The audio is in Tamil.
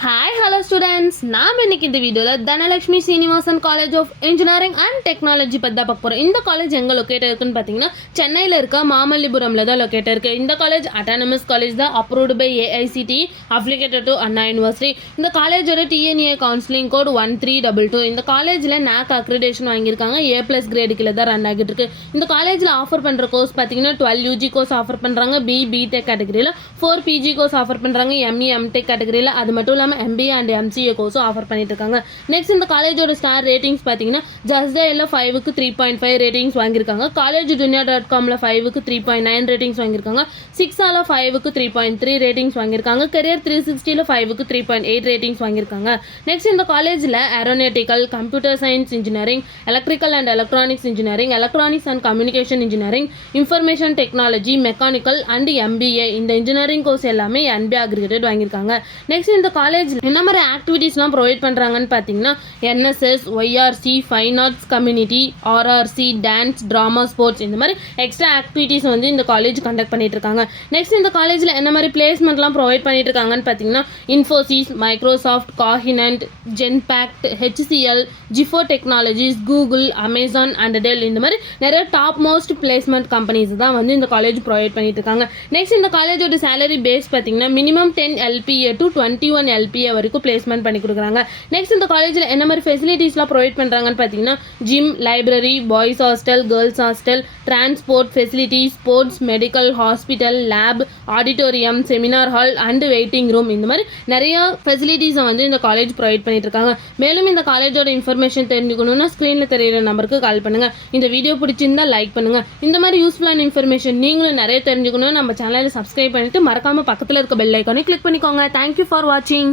ஹாய் ஹலோ ஸ்டூடெண்ட்ஸ், நாம் இன்னைக்கு இந்த வீடியோவில் Dhanalakshmi Srinivasan college of engineering and technology பற்றி தான் பார்க்க போகிறோம். இந்த காலேஜ் எங்கே லொக்கேட் இருக்குன்னு பார்த்தீங்கன்னா சென்னையில் இருக்க மாமல்லிபுரமில் தான் லொக்கேட் இருக்குது. இந்த காலேஜ் அட்டானமஸ் காலேஜ் தான், approved by AICTE, affiliated to Anna university. இந்த காலேஜோட TNA கவுன்சிலிங் கோட் 1322. இந்த காலேஜில் NAC அக்ரிடேஷன் வாங்கியிருக்காங்க. A+ கிரேடு கீழே தான் ரன் ஆகிட்டு இருக்கு. இந்த காலேஜில் ஆஃபர் பண்ணுற கோர்ஸ் பார்த்தீங்கன்னா 12 UG கோர்ஸ் ஆஃபர் பண்ணுறாங்க, BTech கேட்டகரியில் 4 PG கோர்ஸ் ஆஃபர் பண்ணுறாங்க, ME MTech கேட்டகரியில். அது மட்டும் இல்லாமல் MBA அண்ட் MCA கோர்ஸும் ஆஃபர் பண்ணிட்டு இருக்காங்க. நெக்ஸ்ட் இந்த காலேஜோட ஸ்டார் ரேட்டிங்ஸ் பார்த்தீங்கன்னா ஜஸ்டேல 5க்கு 3.5 ரேட்டிங்ஸ் வாங்கியிருக்காங்க, காலேஜ் dunia.comல 5க்கு 3.9 ரேட்டிங்ஸ் வாங்கியிருக்காங்க, 6ஆல 5க்கு 3.3 ரேட்டிங்ஸ் வாங்கியிருக்காங்க, கரியர் 360ல 5க்கு 3.8 ரேட்டிங்ஸ் வாங்கியிருக்காங்க. நெக்ஸ்ட் இந்த காலேஜில் aeronautical, computer science engineering, electrical and electronics engineering, electronics and communication engineering, information technology, mechanical and MBA இந்த இன்ஜினியரிங் கோர்ஸ் எல்லாமே NBA அக்ரிகேட்டட் வாங்கியிருக்காங்க. நெக்ஸ்ட் இந்த காலேஜ் என்ன மாதிரி ஆக்டிவிட்டீஸ்லாம் ப்ரொவைட் பண்ணுறாங்கன்னு பார்த்தீங்கன்னா NSS, YRC, fine arts community, RRC, dance, drama, sports இந்த மாதிரி எக்ஸ்ட்ரா ஆக்டிவிட்டீஸ் வந்து இந்த காலேஜ் கண்டக்ட் பண்ணிட்டு இருக்காங்க. நெக்ஸ்ட் இந்த காலேஜில் என்ன மாதிரி பிளேஸ்மெண்ட்லாம் ப்ரொவைட் பண்ணிட்டு இருக்காங்கன்னு பார்த்தீங்கன்னா Infosys, Microsoft, Cognizant, Genpact, HCL, Zifo Technologies, Google, Amazon and Dell இந்த மாதிரி நிறைய டாப் மோஸ்ட் பிளேஸ்மெண்ட் கம்பெனிஸ் தான் வந்து இந்த காலேஜ் ப்ரொவைட் பண்ணிட்டு இருக்காங்க. நெக்ஸ்ட் இந்த காலேஜோட சேலரி பேஸ் பார்த்தீங்கன்னா மினிமம் 10 LPA to 21 LPA வரைக்கும் பிளேஸ்மெண்ட் பண்ணி கொடுக்குறாங்க. நெக்ஸ்ட் இந்த காலேஜில் என்ன மாதிரி ஃபெசிலிட்டிஸ்லாம் ப்ரொவைட் பண்ணுறாங்கன்னு பார்த்தீங்கன்னா gym, library, boys hostel, girls hostel, transport facilities, sports, medical, hospital, lab, auditorium, seminar hall and waiting room இந்த மாதிரி நிறைய ஃபெசிலிட்டிஸை வந்து இந்த காலேஜ் ப்ரொவைட் பண்ணிட்டு இருக்காங்க. மேலும் இந்த காலேஜோட இன்ஃபர்மேஷன் தெரிஞ்சுக்கணும்னா ஸ்க்ரீனில் தெரியிற நம்பருக்கு கால் பண்ணுங்க. இந்த வீடியோ பிடிச்சிருந்தா லைக் பண்ணுங்க. இந்த மாதிரி யூஸ்ஃபுல்லான இன்ஃபர்மேஷன் நீங்களும் நிறைய தெரிஞ்சுக்கணும் நம்ம சேனலை சப்ஸ்கிரைப் பண்ணிட்டு மறக்காம பக்கத்தில் இருக்க பெல் ஐக்கானை கிளிக் பண்ணிக்கோங்க. தேங்க்யூ ஃபார் வாட்சிங்.